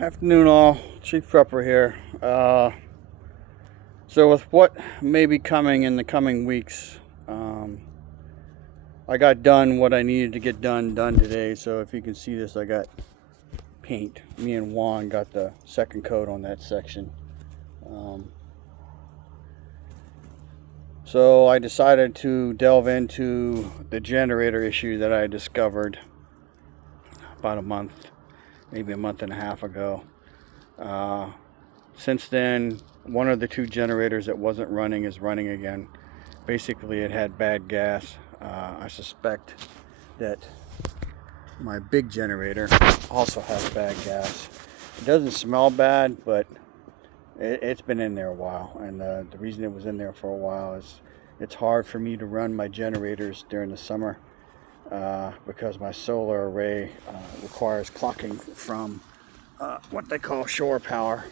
Afternoon all, Chief Prepper here. So with what may be coming in the coming weeks, I got done what I needed to get done today. So if you can see this, I got paint. Me and Juan got the second coat on that section. So I decided to delve into the generator issue that I discovered about a month, maybe a month and a half ago. Since then, one of the two generators that wasn't running is running again. Basically, it had bad gas. I suspect that my big generator also has bad gas. It doesn't smell bad, but it's been in there a while. And the reason it was in there for a while is it's hard for me to run my generators during the summer because my solar array requires clocking from what they call shore power.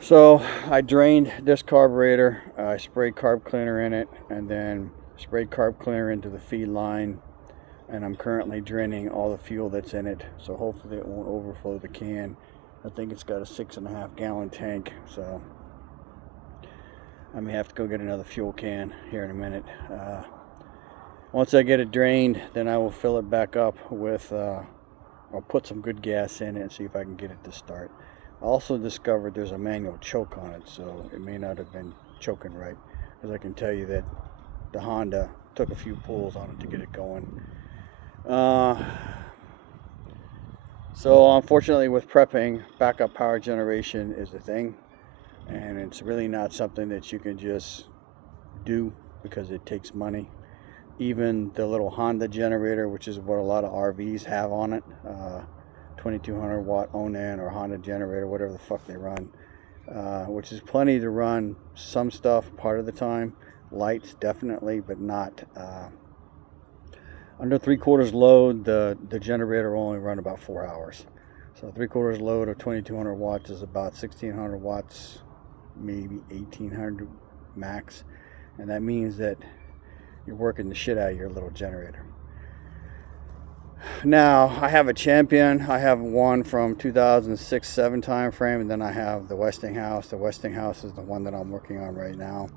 So I drained this carburetor, I sprayed carb cleaner in it, and then sprayed carb cleaner into the feed line, and I'm currently draining all the fuel that's in it, so hopefully it won't overflow the can. I think it's got a 6.5 gallon tank, so I may have to go get another fuel can here in a minute. Once I get it drained, then I will fill it back up with, I'll put some good gas in it and see if I can get it to start. I also discovered there's a manual choke on it, so it may not have been choking right, because I can tell you that the Honda took a few pulls on it to get it going. So unfortunately with prepping, backup power generation is a thing, and it's really not something that you can just do because it takes money. Even the little Honda generator, which is what a lot of RVs have on it, 2200 watt Onan or Honda generator, whatever the fuck they run, which is plenty to run some stuff part of the time. Lights definitely, but not under 3/4 load. The generator will only run about 4 hours. So 3/4 load of 2200 watts is about 1600 watts, maybe 1800 max, and that means that you're working the shit out of your little generator. Now, I have a Champion. I have one from 2006-07 time frame, and then I have the Westinghouse. The Westinghouse is the one that I'm working on right now.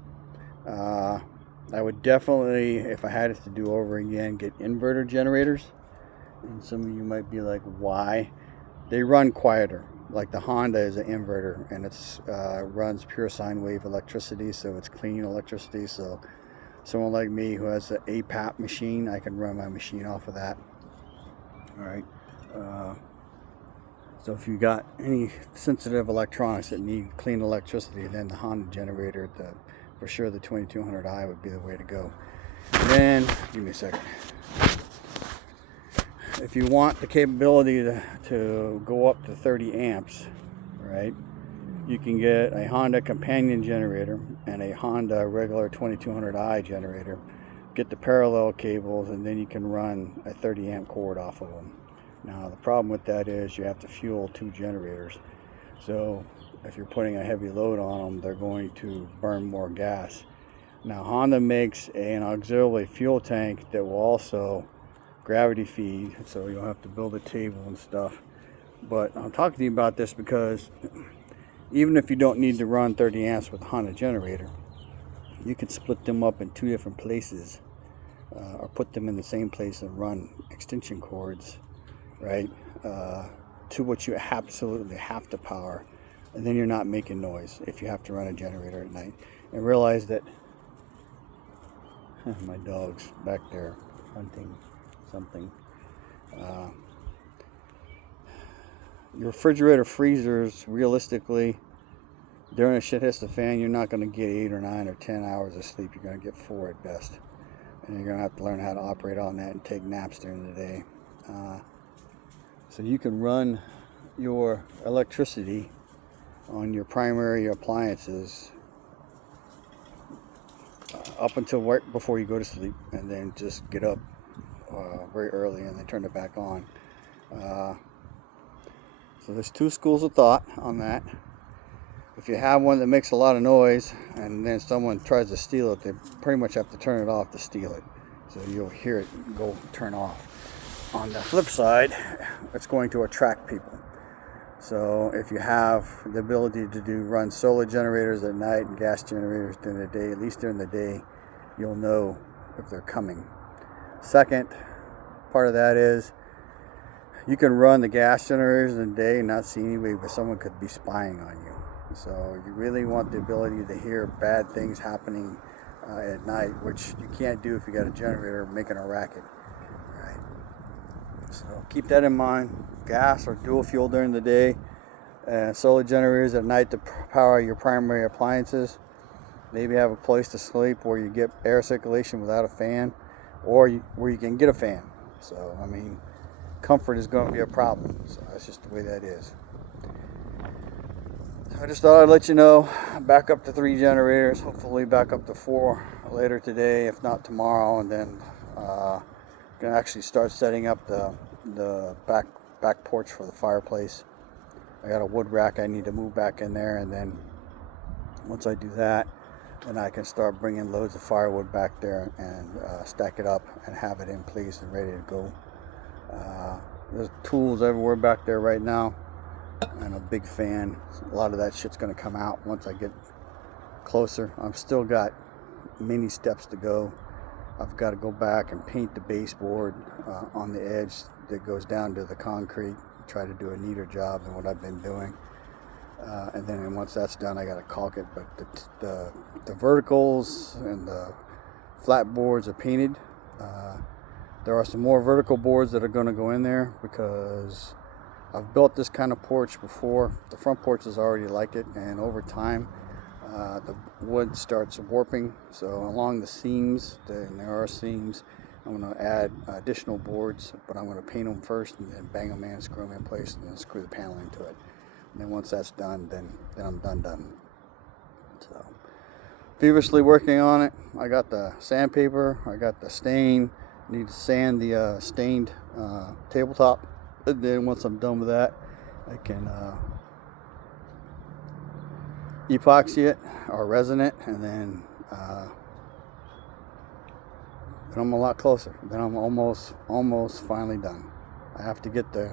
I would definitely, if I had it to do over again, get inverter generators. And some of you might be like, why? They run quieter. Like the Honda is an inverter, and it's runs pure sine wave electricity, so it's clean electricity. So someone like me who has an APAP machine, I can run my machine off of that. All right. So if you got any sensitive electronics that need clean electricity, then the Honda generator, for sure the 2200i would be the way to go. And then, give me a second. If you want the capability to go up to 30 amps, right, you can get a Honda companion generator and a Honda regular 2200i generator. Get the parallel cables, and then you can run a 30 amp cord off of them. Now the problem with that is you have to fuel two generators, so if you're putting a heavy load on them, they're going to burn more gas. Now Honda makes an auxiliary fuel tank that will also gravity feed, so you'll have to build a table and stuff. But I'm talking to you about this because even if you don't need to run 30 amps with a Honda generator, you can split them up in two different places, or put them in the same place and run extension cords, right, to what you absolutely have to power, and then you're not making noise if you have to run a generator at night. And realize that my dog's back there hunting something. Your refrigerator, freezers, realistically, during a shit hits the fan, you're not going to get 8 or 9 or 10 hours of sleep. You're going to get 4 at best. And you're going to have to learn how to operate on that and take naps during the day. So you can run your electricity on your primary appliances up until right before you go to sleep, and then just get up very early and then turn it back on. So there's two schools of thought on that. If you have one that makes a lot of noise and then someone tries to steal it, they pretty much have to turn it off to steal it. So you'll hear it go turn off. On the flip side, it's going to attract people. So if you have the ability to run solar generators at night and gas generators during the day, at least during the day, you'll know if they're coming. Second part of that is you can run the gas generators in the day and not see anybody, but someone could be spying on you. So you really want the ability to hear bad things happening at night, which you can't do if you got a generator making a racket. Right? So keep that in mind. Gas or dual fuel during the day, solar generators at night to power your primary appliances. Maybe have a place to sleep where you get air circulation without a fan, or where you can get a fan. So I mean, comfort is going to be a problem. So that's just the way that is. I just thought I'd let you know, back up to 3 generators, hopefully back up to 4 later today, if not tomorrow, and then can actually start setting up the back porch for the fireplace. I got a wood rack I need to move back in there, and then once I do that, then I can start bringing loads of firewood back there and stack it up and have it in place and ready to go. There's tools everywhere back there right now. I'm a big fan. A lot of that shit's going to come out once I get closer. I've still got many steps to go. I've got to go back and paint the baseboard on the edge that goes down to the concrete. Try to do a neater job than what I've been doing. And then once that's done, I got to caulk it. But the verticals and the flat boards are painted. There are some more vertical boards that are going to go in there because I've built this kind of porch before. The front porch is already like it, and over time the wood starts warping. So along the seams, and there are seams, I'm going to add additional boards, but I'm going to paint them first and then bang them in, screw them in place, and then screw the panel into it. And then once that's done, then I'm done. So feverishly working on it. I got the sandpaper, I got the stain. Need to sand the stained tabletop. And then once I'm done with that, I can epoxy it or resin it, and then I'm a lot closer. Then I'm almost finally done. I have to get the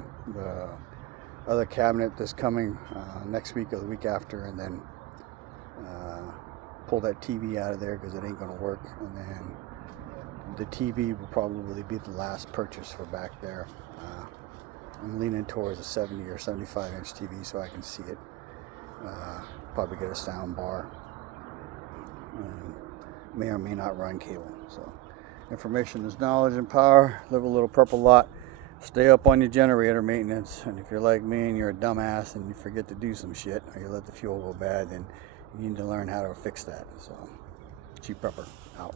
other cabinet that's coming next week or the week after, and then pull that TV out of there because it ain't gonna work. And then the TV will probably be the last purchase for back there. I'm leaning towards a 70 or 75 inch TV so I can see it. Probably get a sound bar. May or may not run cable. So information is knowledge and power. Live a little purple lot. Stay up on your generator maintenance. And if you're like me and you're a dumbass and you forget to do some shit, or you let the fuel go bad, then you need to learn how to fix that. So, Cheap Prepper out.